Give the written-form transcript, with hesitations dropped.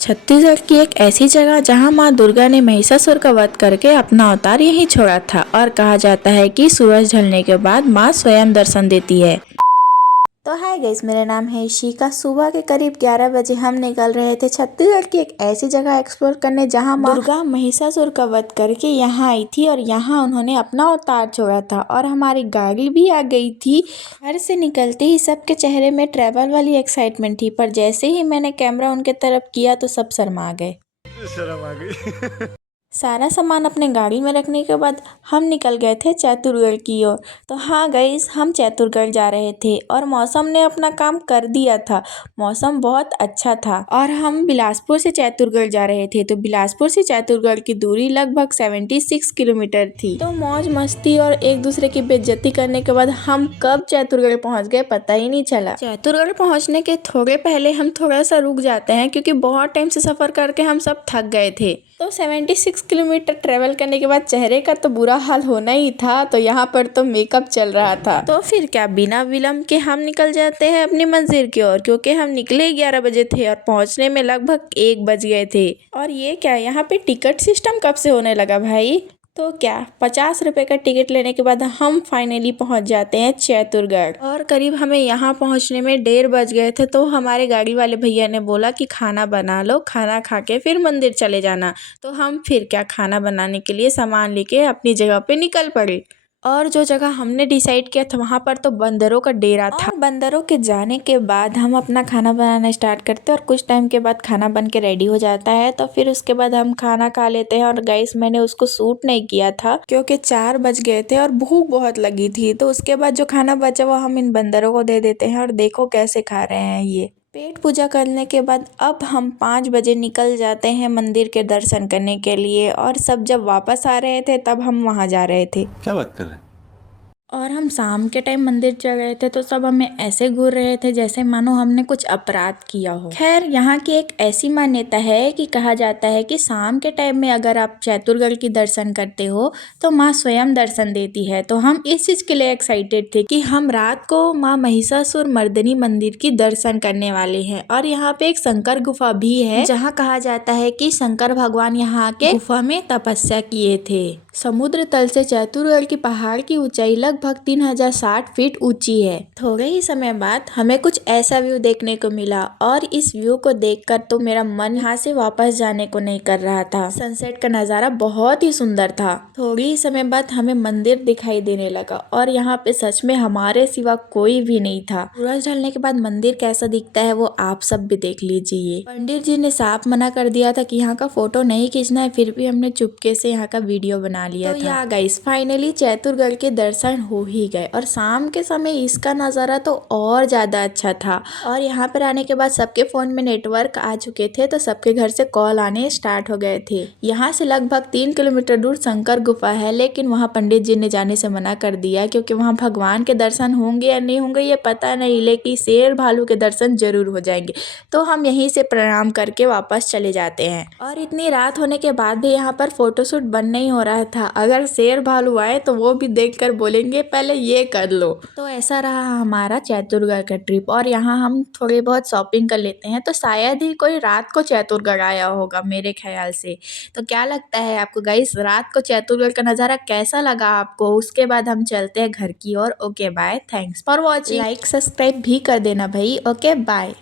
छत्तीसगढ़ की एक ऐसी जगह जहां मां दुर्गा ने महिषासुर का वध करके अपना अवतार यहीं छोड़ा था और कहा जाता है कि सूरज ढलने के बाद मां स्वयं दर्शन देती है। तो हाय गाइस, मेरा नाम है इशिका। सुबह के करीब 11 बजे हम निकल रहे थे छत्तीसगढ़ की एक ऐसी जगह एक्सप्लोर करने जहां मां दुर्गा महिषासुर का वध करके यहाँ आई थी और यहाँ उन्होंने अपना अवतार छोड़ा था और हमारी गाड़ी भी आ गई थी। घर से निकलते ही सबके चेहरे में ट्रैवल वाली एक्साइटमेंट थी, पर जैसे ही मैंने कैमरा उनके तरफ किया तो सब शर्मा गए। शर्म आ गई। सारा सामान अपने गाड़ी में रखने के बाद हम निकल गए थे चैतुरगढ़ की ओर। तो हाँ गाइस, हम चैतुरगढ़ जा रहे थे और मौसम ने अपना काम कर दिया था। मौसम बहुत अच्छा था और हम बिलासपुर से चैतुरगढ़ जा रहे थे। तो बिलासपुर से चैतुरगढ़ की दूरी लगभग 76 किलोमीटर थी। तो मौज मस्ती और एक दूसरे की बेइज्जती करने के बाद हम कब चैतुरगढ़ पहुँच गए पता ही नहीं चला। चैतुरगढ़ पहुँचने के थोड़े पहले हम थोड़ा सा रुक जाते हैं क्योंकि बहुत टाइम से सफ़र करके हम सब थक गए थे। तो 76 किलोमीटर ट्रेवल करने के बाद चेहरे का तो बुरा हाल होना ही था। तो यहाँ पर तो मेकअप चल रहा था। तो फिर क्या, बिना विलम्ब के हम निकल जाते हैं अपनी मंजिल की ओर, क्योंकि हम निकले 11 बजे थे और पहुँचने में लगभग 1 बज गए थे। और ये क्या, यहाँ पे टिकट सिस्टम कब से होने लगा भाई? तो क्या 50 रुपए का टिकट लेने के बाद हम फाइनली पहुंच जाते हैं चैतुरगढ़। और करीब हमें यहाँ पहुंचने में 1:30 बज गए थे। तो हमारे गाड़ी वाले भैया ने बोला कि खाना बना लो, खाना खा के फिर मंदिर चले जाना। तो हम फिर क्या, खाना बनाने के लिए सामान लेके अपनी जगह पे निकल पड़े। और जो जगह हमने डिसाइड किया था वहाँ पर तो बंदरों का डेरा था। और बंदरों के जाने के बाद हम अपना खाना बनाना स्टार्ट करते हैं और कुछ टाइम के बाद खाना बन के रेडी हो जाता है। तो फिर उसके बाद हम खाना खा लेते हैं। और गाइस, मैंने उसको शूट नहीं किया था क्योंकि 4 बज गए थे और भूख बहुत लगी थी। तो उसके बाद जो खाना बचा वो हम इन बंदरों को दे देते हैं और देखो कैसे खा रहे हैं ये। पेट पूजा करने के बाद अब हम 5 बजे निकल जाते हैं मंदिर के दर्शन करने के लिए। और सब जब वापस आ रहे थे तब हम वहाँ जा रहे थे। क्या बात कर रहे हैं? और हम शाम के टाइम मंदिर चल रहे थे तो सब हमें ऐसे घूर रहे थे जैसे मानो हमने कुछ अपराध किया हो। खैर, यहाँ की एक ऐसी मान्यता है कि कहा जाता है कि शाम के टाइम में अगर आप चैतुरगढ़ की दर्शन करते हो तो माँ स्वयं दर्शन देती है। तो हम इस चीज के लिए एक्साइटेड थे कि हम रात को माँ महिषासुर मर्दिनी मंदिर की दर्शन करने वाले हैं। और यहाँ पे एक शंकर गुफा भी है जहाँ कहा जाता है कि शंकर भगवान यहाँ के गुफा में तपस्या किए थे। समुद्र तल से चैतुरगढ़ की पहाड़ की ऊंचाई लगभग 3060 फीट ऊंची है। थोड़े ही समय बाद हमें कुछ ऐसा व्यू देखने को मिला और इस व्यू को देखकर तो मेरा मन यहाँ से वापस जाने को नहीं कर रहा था। सनसेट का नजारा बहुत ही सुंदर था। थोड़ी ही समय बाद हमें मंदिर दिखाई देने लगा और यहाँ पे सच में हमारे सिवा कोई भी नहीं था। सूरज ढलने के बाद मंदिर कैसा दिखता है वो आप सब भी देख लीजिए। पंडित जी ने साफ मना कर दिया था कि यहाँ का फोटो नहीं खींचना है, फिर भी हमने चुपके से यहाँ का वीडियो बना लिया था। या गाइस, फाइनली चैतुरगढ़ के दर्शन हो ही गए और शाम के समय इसका नज़ारा तो और ज़्यादा अच्छा था। और यहाँ पर आने के बाद सबके फ़ोन में नेटवर्क आ चुके थे तो सबके घर से कॉल आने स्टार्ट हो गए थे। यहाँ से लगभग 3 किलोमीटर दूर शंकर गुफा है, लेकिन वहाँ पंडित जी ने जाने से मना कर दिया क्योंकि वहाँ भगवान के दर्शन होंगे या नहीं होंगे ये पता नहीं, लेकिन शेर भालू के दर्शन जरूर हो जाएंगे। तो हम यहीं से प्रणाम करके वापस चले जाते हैं। और इतनी रात होने के बाद भी यहाँ पर फोटोशूट बन नहीं हो रहा था। अगर शेर भालू आए तो वो भी देखकर बोलेंगे पहले ये कर लो। तो ऐसा रहा हमारा चैतुरगढ़ का ट्रिप। और यहाँ हम थोड़ी बहुत शॉपिंग कर लेते हैं। तो शायद ही कोई रात को चैतुरगढ़ आया होगा मेरे ख्याल से। तो क्या लगता है आपको गाइस, रात को चैतुरगढ़ का नज़ारा कैसा लगा आपको? उसके बाद हम चलते हैं घर की ओर। Okay bye, thanks for watching. Like subscribe भी कर देना भाई। Okay bye.